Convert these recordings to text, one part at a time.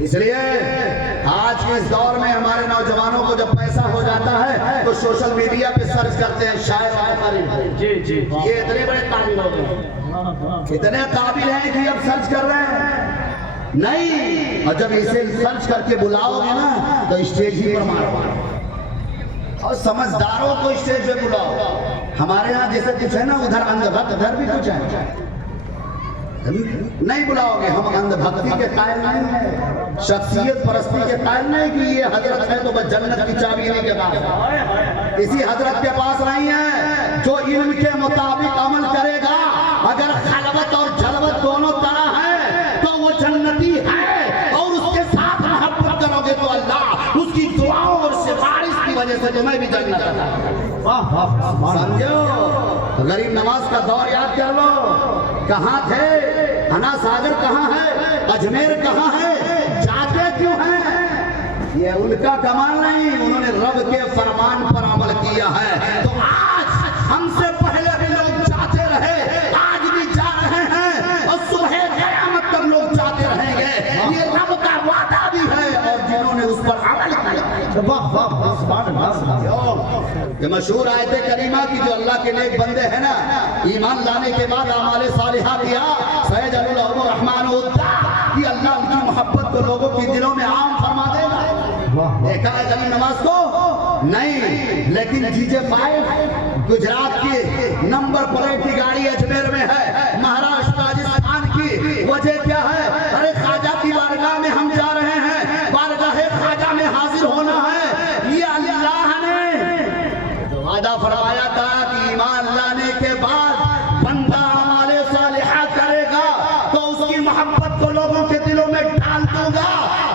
اس لیے آج کے اس دور میں ہمارے نوجوانوں کو جب پیسہ ہو جاتا ہے تو سوشل میڈیا پہ سرچ کرتے ہیں شاعر یہ اتنے بڑے قابل ہو گئے، اتنے قابل ہیں کہ اب سرچ کر رہے ہیں نہیں، اور جب اسے سرچ کر کے بلاؤ گے نا تو اسٹیج ہی پر مارو، اور سمجھداروں کو اسٹیج پہ بلاؤ۔ ہمارے ہاں جیسے کچھ ہے نا ادھر اندھ بھکت، ادھر بھی کچھ ہے، نہیں بلاؤ گے۔ ہم اندھ بھکتی کے قائل نہیں ہیں، شخصیت پرستی کے قائل نہیں کہ یہ حضرت ہے تو بس جنت کی چابی نہیں کے پاس، اسی حضرت کے پاس نہیں ہے۔ جو علم کے مطابق عمل کرے گا، اگر خلوت اور جلوت دونوں طرح ہے تو وہ جنتی ہے، اور اس کے ساتھ محبت کرو گے تو اللہ اس کی دعاؤں اور سفارش کی وجہ سے تمہیں بھی جنت عطا کرے گا۔ سمجھو، غریب نواز کا دور یاد کر لو، کہاں تھے؟ انا ساگر کہاں ہے؟ اجمیر کہاں ہے؟ جاتے کیوں ہیں؟ یہ ان کا کمال نہیں، انہوں نے رب کے فرمان پر عمل کیا ہے۔ تو آج ہم سے پہلے بھی لوگ جاتے رہے، آج بھی جا رہے ہیں، اور صبح قیامت تک لوگ جاتے رہیں گے۔ یہ رب کا وعدہ بھی ہے، اور جنہوں نے اس پر عمل کیا۔ یہ مشہور آیت کریمہ کی جو اللہ کے نیک بندے ہیں نا، ایمان لانے کے بعد اعمال صالحہ کیا، سیجعل لهم الرحمن ودا، کہ اللہ ان کی محبت کو لوگوں کی دلوں میں عام فرما دے گا۔ دیکھا ہے غریب نواز کو؟ نہیں، لیکن GJ5 گجرات کی نمبر پلیٹ کی گاڑی اجمیر میں ہے، مہاراشٹر راجستھان کی۔ وجہ کیا ہے؟ ارے خواجہ کی بارگاہ میں ہم جا رہے ہیں، بارگاہ خواجہ میں حاضر ہونا ہے۔ یہ اللہ نے وعدہ فرمایا تھا کہ ایمان لانے کے بعد بندہ اعمال صالحہ کرے گا تو اس کی محبت کو لوگوں کے دلوں میں ڈال دوں گا۔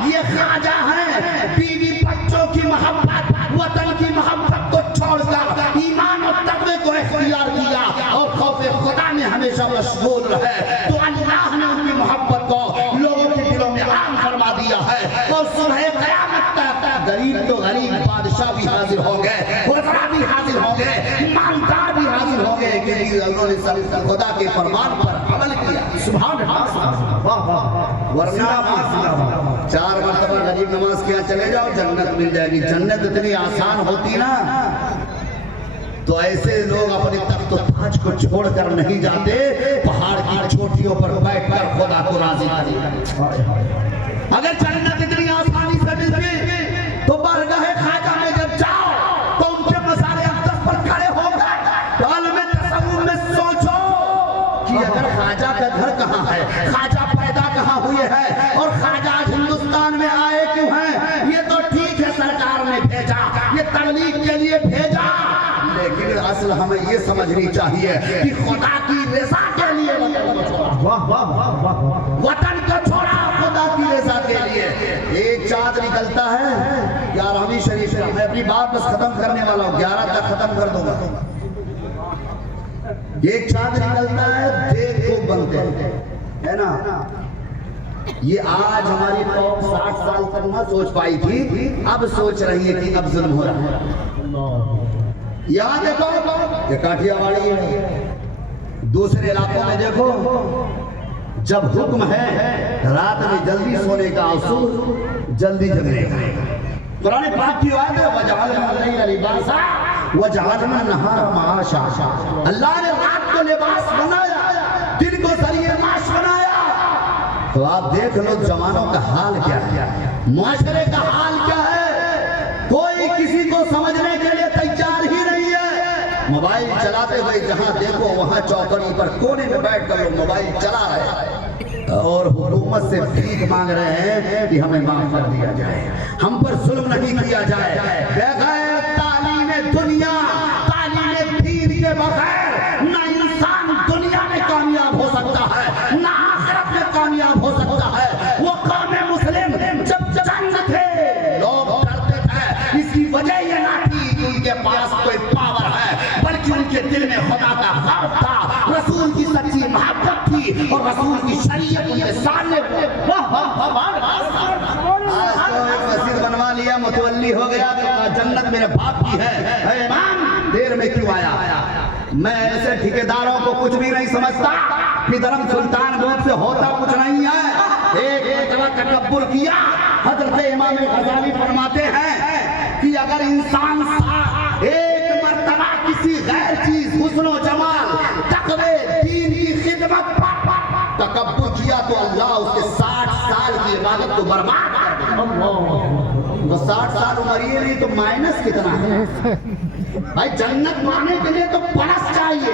یہ خواجہ ہیں، بیوی بچوں کی محبت، وطن کی محبت کو چھوڑ کر ایمان اور تقوی کو اختیار کیا، اور خوف خدا میں ہمیشہ مشغول رہے، تو اللہ نے ان کی محبت کو لوگوں کے دلوں میں عام فرما دیا ہے۔ اور صبح قیامت تک غریب تو غریب بادشاہ بھی حاضر ہوں گے، وزراء بھی حاضر ہوں گے، مالدار بھی حاضر ہوں گے، کہ انہوں نے خدا کے فرمان پر عمل کیا۔ سبحان اللہ۔ ورنہ 4 مرتبہ غریب نواز کے یہاں چلے جاؤ، جنت مل جائے گی۔ جنت اتنی آسان ہوتی نا تو ایسے لوگ اپنے تخت و تاج کو چھوڑ کر نہیں جاتے، پہاڑ کی چوٹیوں پر بیٹھ کر خدا کو راضی کرتے۔ اگر جنت اتنی آسانی سے ملتی تو بارگاہ خواجہ میں جب جاؤ تو ان کے مزار اقدس پر کھڑے ہو گئے، عالم تصور میں سوچو کہ اگر خواجہ کا گھر کہاں ہے، خواجہ پیدا کہاں ہوئے ہیں، اور خواجہ آج ہندوستان میں آئے کیوں ہیں؟ یہ تو ٹھیک ہے سرکار نے بھیجا، یہ تبلیغ کے لیے بھیجا، لیکن اصل ہمیں یہ سمجھنی چاہیے کہ خدا کی رضا کے لیے وطن کو چھوڑا، خدا کی رضا کے لیے۔ ایک چاند نکلتا ہے 11ویں شریف سے، میں اپنی بات بس ختم کرنے والا ہوں، 11 تک ختم کر دوں گا۔ ایک چاند نکلتا ہے، دیکھ کو بنتے ہے نا۔ یہ آج ہماری قوم 60 سال تک نہ سوچ پائی تھی، اب سوچ رہی ہے کہ اب ظلم ہو رہا ہے۔ یہاں دیکھو، یہ کاٹھیا واڑی ہے، دوسرے علاقوں میں دیکھو، جب حکم ہے رات میں جلدی سونے کا، اصول جلدی جگنے کا۔ قرآن پاک کی آیت ہے وَجَعَلْنَا اللَّيْلَ لِبَاسًا وَجَعَلْنَا النَّهَارَ مَعَاشًا، اللہ نے رات کو لباس بنایا، دن کو ذریعہ معاش بنایا۔ تو آپ دیکھ لو جوانوں کا حال کیا ہے، معاشرے کا حال کیا ہے، کوئی کسی کو سمجھنے کے لیے تیار ہی نہیں ہے۔ موبائل چلاتے ہوئے جہاں دیکھو وہاں چوکڑی پر کونے میں بیٹھ کر لوگ موبائل چلا رہے ہیں، اور حکومت سے بھیک مانگ رہے ہیں کہ ہمیں معاف کر دیا جائے، ہم پر ظلم نہیں کیا جائے۔ بغیر تعلیم دنیا، تعلیم دین کے بغیر نہ انسان دنیا میں کامیاب ہو سکتا ہے، نہ آخرت میں کامیاب ہو سکتا ہے۔ وہ قوم مسلم جب جنگ تھے لوگ ڈرتے تھے، اس کی وجہ یہ نہ تھی کہ ان کے پاس کوئی پاور ہے، بلکہ ان کے دل میں خدا کا خوف تھا، رسول کی سچی محبت تھی، اور رسول کی شریعت ان کے سامنے۔ آج تو ایک مسجد بنوا لیا، متولی ہو گیا، جنت میرے باپ کی ہے، اے امام دیر میں کیوں آیا؟ میں ایسے ٹھیکیداروں کو کچھ بھی نہیں سمجھتا کہ درم سلطان گوٹ سے ہوتا کچھ نہیں تکبر کیا. حضرت امام غزالی فرماتے ہیں کہ اگر انسان ایک مرتبہ کسی غیر چیز حسن و جمال تقوی دین کی خدمت پر تکبر کیا تو اللہ اس کے 60 سال کی عبادت کو برباد کر دے. تو 60 سال عمر یہ نہیں تو مائنس کتنا ہے بھائی؟ جنت پانے کے لیے تو پلس چاہیے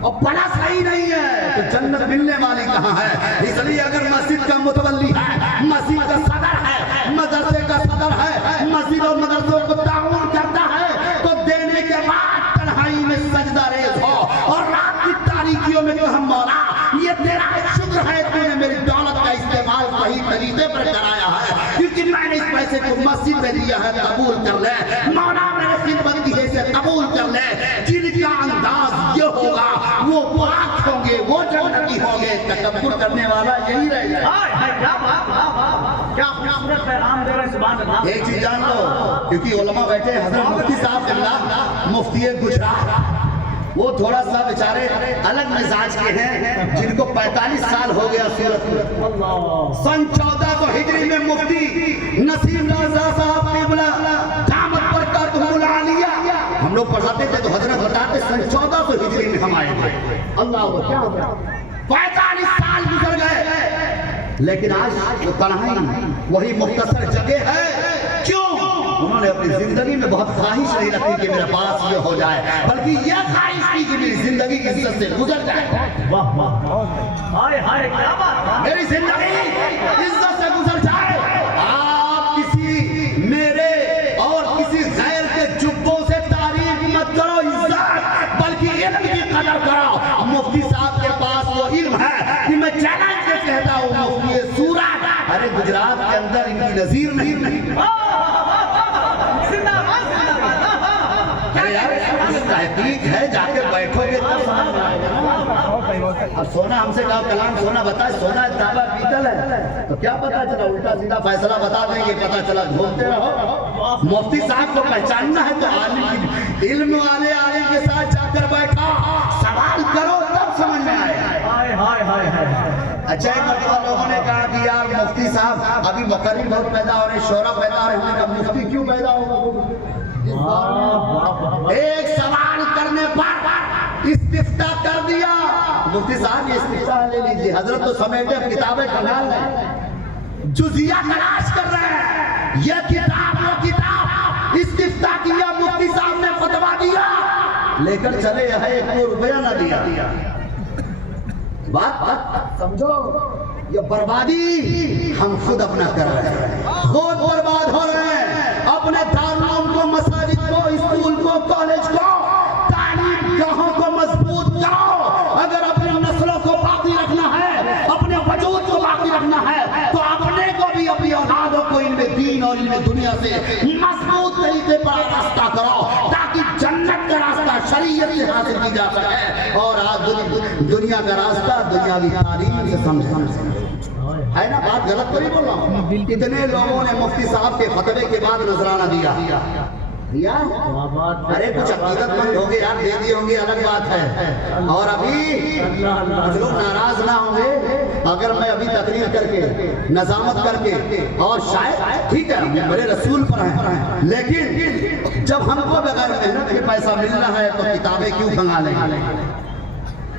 اور پلس صحیح نہیں ہے تو جنت ملنے والی کہاں ہے؟ اس لیے اگر مسجد کا متولی ہے، مسجد کا صدر ہے، مدرسے کا صدر ہے، مسجد اور مدرسوں کو تعاون کرتا ہے تو دینے کے بعد تنہائی میں سجدہ ریز ہو اور رات کی تاریکیوں میں تو ہم مولا یہ تیرا شکر ہے تو نے میری دولت کا استعمال صحیح طریقے پر کرایا ہے کیونکہ میں نے اس پیسے کو مسجد میں دیا ہے، قبول کر لے مولا، میرے خدمت کی حیثیت قبول کر لے. جن کا انداز یہ ہوگا وہ پاک ہوں گے، وہ جنتی ہوں گے. تکبر کرنے والا یہی رہ جائے. ایک چیز جان لو کیونکہ علماء بیٹھے، حضرت مفتی صاحب اللہ مفتی گجرات، وہ تھوڑا سا بیچارے الگ مزاج کے ہیں جن کو 45 سال ہو گیا سورت میں. سن 1400 ہجری میں مفتی نسیم رضا صاحب قبلہ دامت برکاتہ العالیہ ہم لوگ پڑھاتے تھے تو حضرت بتاتے سن 1400 ہجری میں ہم آئے تھے. اللہ کیا 45 سال گزر گئے لیکن آج وہ تنہائی وہی مختصر جگہ ہے. کیوں؟ انہوں نے اپنی زندگی میں بہت خواہش نہیں رکھی کہ میرے پاس یہ ہو جائے، بلکہ یہ خواہش کی کہ میری زندگی عزت سے گزر جائے. میری زندگی عزت سے گزر جائے. آپ کسی میرے اور کسی غیر کے جبوں سے تعریف مت کرو عزت، بلکہ علم کی قدر کرو. مفتی صاحب کے پاس وہ علم ہے کہ میں چیلنج کے کہتا ہوں مفتی سورت، ارے گجرات کے اندر ان کی نظیر نہیں. تحقیق ہے، جا کے بیٹھو گے. اب سونا ہم سے کہا کلام سونا بتا، سونا تابا پیتل ہے تو کیا پتا چلا الٹا سیدھا فیصلہ بتا دیں گے، پتا چلا گھومتے رہو. مفتی صاحب کو پہچاننا ہے تو عالم علم والے عالم کے ساتھ جا کر بیٹھا سوال کرو تب سمجھ میں آئے. اچھا ایک مرتبہ لوگوں نے کہا کہ یار مفتی صاحب ابھی مقرری بہت پیدا ہو رہے، شعرا پیدا ہو رہے، ہم نے کہا مفتی کیوں پیدا ہوگا؟ ایک سوال کرنے پر استفتاء کر دیا. مفتی صاحب یہ استفتاء لے لیجیے. حضرت تو سمیٹے کتابیں کھنگال لیں، جزیہ تلاش کر رہے ہیں. یہ کتاب وہ کتاب استفتاء کیا، مفتی صاحب نے فتویٰ دیا، لے کر چلے یہاں 1 روپیہ نہ دیا. بات سمجھو، یہ بربادی ہم خود اپنا کر رہے ہیں، خود برباد ہو رہے ہیں. اپنے دارالعلوم کو، مساجد کو، اسکول کو، کالج کو، تعلیم گاہوں کو مضبوط کرو. اگر اپنے نسلوں کو باقی رکھنا ہے، اپنے وجود کو باقی رکھنا ہے تو اپنے کو بھی، اپنی اولادوں کو علم دین اور علم دنیا سے مضبوط طریقے پر راستہ کرو تاکہ جنت کا راستہ شریعت سے حاصل کی جا سکے. اور آج دنیا کا راستہ دنیاوی تعلیم سے سمجھ ہے نا. بات غلط تو نہیں بول رہا ہوں. اتنے لوگوں نے مفتی صاحب کے فتوے کے بعد نذرانہ دیا. ارے کچھ عقیدت مند ہوں گے یار، دے دیے ہوں گے الگ بات ہے. اور ابھی کچھ لوگ ناراض نہ ہوں گے اگر میں ابھی تقریر کر کے نظامت کر کے اور شاید ٹھیک ہے بڑے رسول پر ہیں، لیکن جب ہم کو بغیر محنت کے پیسہ ملنا ہے تو کتابیں کیوں کھنگا لیں گے؟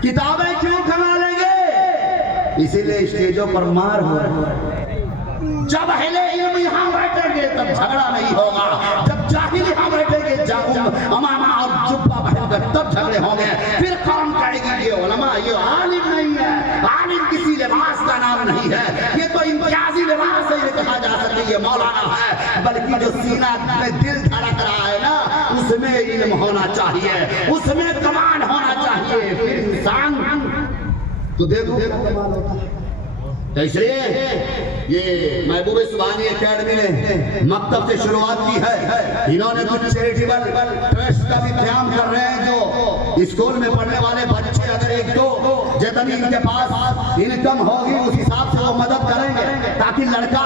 کتابیں کیوں کھنگا لیں گے؟ اسی لیے اسٹیجوں پر مار ہو رہا ہے. جب اہل علم یہاں بیٹھیں گے تب جھگڑا نہیں ہوگا، جب جاہل یہاں بیٹھیں گے امامہ اور جبہ پہن کر تب جھگڑے ہوں گے. پھر قوم کہے گی یہ علماء، یہ عالم نہیں ہے. عالم کسی لباس کا نام نہیں ہے، یہ تو امتیازی لباس ہے یہ کہا جا سکے یہ مولانا ہے، بلکہ جو سینہ میں دل دھڑک رہا ہے نا اس میں علم ہونا چاہیے، اس میں کمال ہونا چاہیے. پھر انسان تو دے دو کمال ہوتا ہے. اس لیے یہ محبوب سبحانی اکیڈمی نے مکتب سے شروعات کی ہے. انہوں نے کچھ چیریٹیبل ٹرسٹ کا بھی قیام کر رہے ہیں جو اسکول میں پڑھنے والے بچے اگر 1-2 جتنی ان کے پاس انکم ہوگی اس حساب سے وہ مدد کریں گے تاکہ لڑکا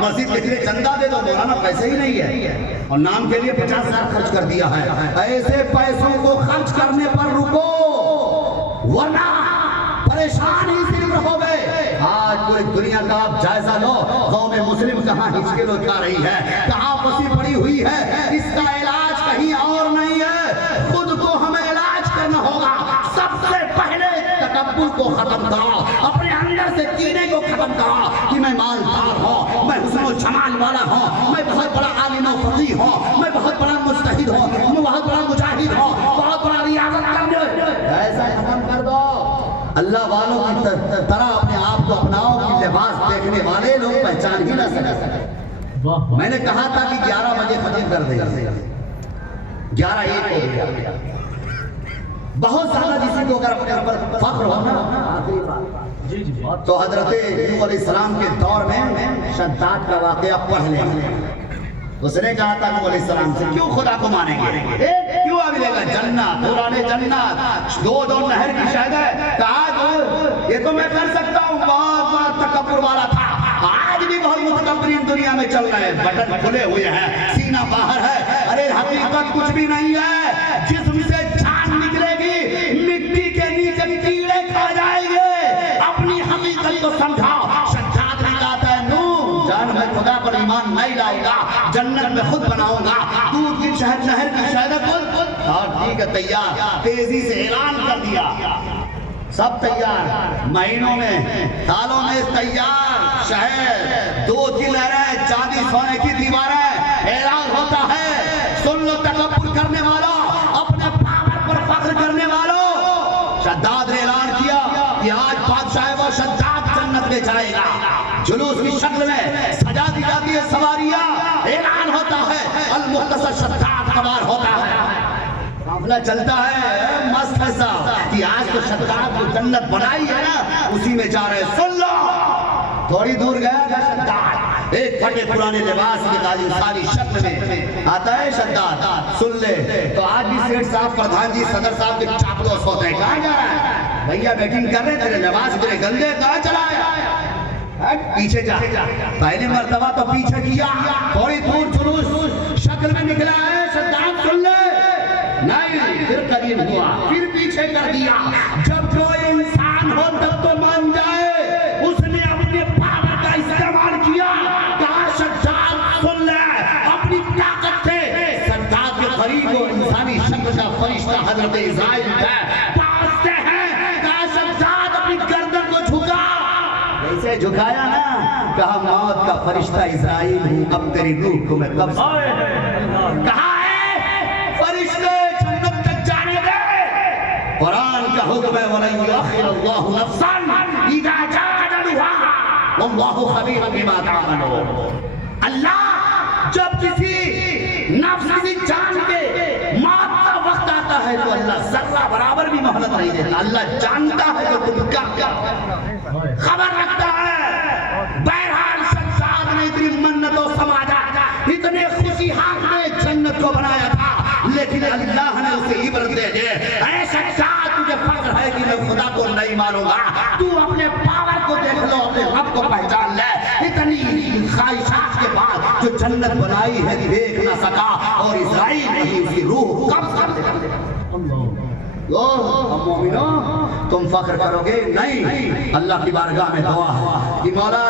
مسجد کے لیے چندہ دے دو، مولانا پیسے ہی نہیں ہے اور نام کے لیے 50,000 خرچ کر دیا ہے. ایسے پیسوں کو خرچ کرنے پر رکو ورنہ پریشان ہی صرف رہو گے. آج پوری دنیا کا آپ جائزہ لو، قوم مسلم کہاں ہچکل اٹھا رہی ہے، کہاں پھنسی پڑی ہوئی ہے. اس کا علاج کہیں اور نہیں ہے، خود کو ہمیں علاج کرنا ہوگا. سب سے پہلے تکبر کو ختم کرو، اپنے اندر سے کینے کو ختم کرو کہ میں مالدار ہوں، میں حسن و جمال والا ہوں، میں بہت بڑا عالم و فقیہ ہوں، میں بہت بڑا مجتہد ہوں، میں بہت بڑا مجاہد ہوں، بہت بڑا ریاضت کرنے. ایسا ختم کر دو. اللہ والوں کی طرح اپنے آپ کو اپناؤ کہ لباس دیکھنے والے لوگ پہچان ہی نہ سکیں. میں نے کہا تھا کہ 11 بجے ختم کر دیں، 11:01 ہو گیا. بہت زیادہ کسی کو اگر اپنے اوپر فخر ہونا تو حضرت نوح علیہ السلام کے دور میں شداد کا واقعہ پڑھ لیں. اس نے کہا تھا نوح علیہ السلام سے کیوں خدا کو مانیں گے، کیوں ابھی لے گا جنت پرانے جنت دو نہر کی شہد ہے. کہا یہ تو میں کر سکتا ہوں، بہت بڑا تکبر والا تھا. آج بھی بہت متکبرین دنیا میں چل رہے ہیں، بٹن کھلے ہوئے ہیں، سینہ باہر ہے. ارے حقیقت کچھ بھی نہیں ہے. جسم سے جان نکلے گی، مٹی کے نیچے کیڑے کھا جائیں گے. اپنی حقیقت کو سمجھاؤ. شداد نے کہا تھا نوح جان میں خدا پر ایمان نہیں لاؤں گا، جنت میں خود بناؤں گا، دودھ کی شہد نہر کی شہد خود. اور ٹھیک ہے تیار. تیزی سے اعلان کر دیا، سب تیار، مہینوں میں سالوں میں تیار. شہد دودھ کی نہریں، چاندی سونے کی دیواریں. اعلان ہوتا ہے سن لو تکبر کرنے والوں، اپنے پاور پر فخر کرنے والوں. شداد نے اعلان کیا کہ آج بادشاہ وہ شداد جنت میں جائے گا. جلوس کی شکل میں سجا دی جاتی ہے سواریاں. اعلان ہوتا ہے المختصر شداد سوار ہوتا ہے. قافلہ چلتا ہے مست ایسا کہ آج تو شداد جو جنت بنائی ہے نا اسی میں جا رہے. سن لو. تھوڑی دور گیا شداد، ایک پھٹے پرانے لباس کی غالب ساری شکل میں آتا ہے شداد. سن لے تو آج بھی سیٹ صاحب پردھان جی صدر صاحب کے چاپلوس ہوتے ہیں. کہاں جا رہا ہے بھیا؟ میٹنگ کر رہے تیرے لباس تیرے گندے، کہاں چلا ہے؟ پیچھے جا. پہلی مرتبہ تو پیچھے کیا، تھوڑی دور جلوس شکل میں نکلا ہے. شداد سن لے. نہیں، پھر قریب ہوا، پھر پیچھے کر دیا. جب کوئی انسان ہو تب تو مان جائے. اس نے اپنے پاور کا استعمال کیا. کہا شداد سن لے، اپنی طاقت سے شداد کے قریب کو انسانی شکل کا فرشتہ حضرت اسرائیل پہنچتے ہیں. کہا شداد اپنی گردن کو جھکا. ایسے جھکایا نا، کہا موت کا فرشتہ اسرائیل ہوں، اب تیری روح کو میں قبض. کہا قرآن کا حکم ہے وَلَن يُؤَخِّرَ اللَّهُ نَفْسًا إِذَا جَاءَ أَجَلُهَا وَاللَّهُ خَبِيرٌ بِمَا تَعْمَلُونَ. اللہ جب کسی نفس کی جان کے موت کا وقت آتا ہے تو اللہ ذرہ برابر بھی مہلت نہیں دیتا. اللہ جانتا ہے کہ تم کیا خبر رکھتا ہے. بہرحال شداد نے اتنی منت و سماجات، اتنے خوشی ہاتھ میں جنت کو بنایا تھا، لیکن اللہ نے اسے عبرت دے دے. اے شداد تجھے فخر ہے کہ میں خدا کو نہیں مانوں گا. تو اپنے پاور کو دیکھ لو، اپنے رب کو پہچان لے. اتنی خواہشات کے بعد جو جنت بنائی ہے دیکھ نہ سکا اور اسرائیل نہیں اس کی روح قبض کر دے. مومنوں تم فخر کرو گے نہیں. اللہ کی بارگاہ میں دعا ہے کہ مولا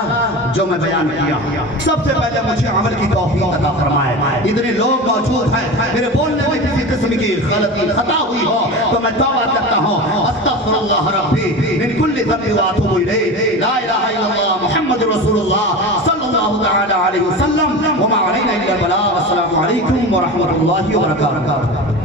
جو میں بیان کیا سب سے پہلے مجھے عمل کی توفیق عطا فرمائے. اتنے لوگ موجود ہیں، میرے بولنے میں کسی قسم کی غلطی خطا ہوئی ہو تو میں توبہ کرتا ہوں. استغفر اللہ ربی من کل ذنب واتوب الیہ. لا الہ الا اللہ محمد رسول اللہ صلی اللہ تعالی علیہ وسلم. وما علینا الا البلاغ. السلام علیکم ورحمۃ اللہ وبرکاتہ.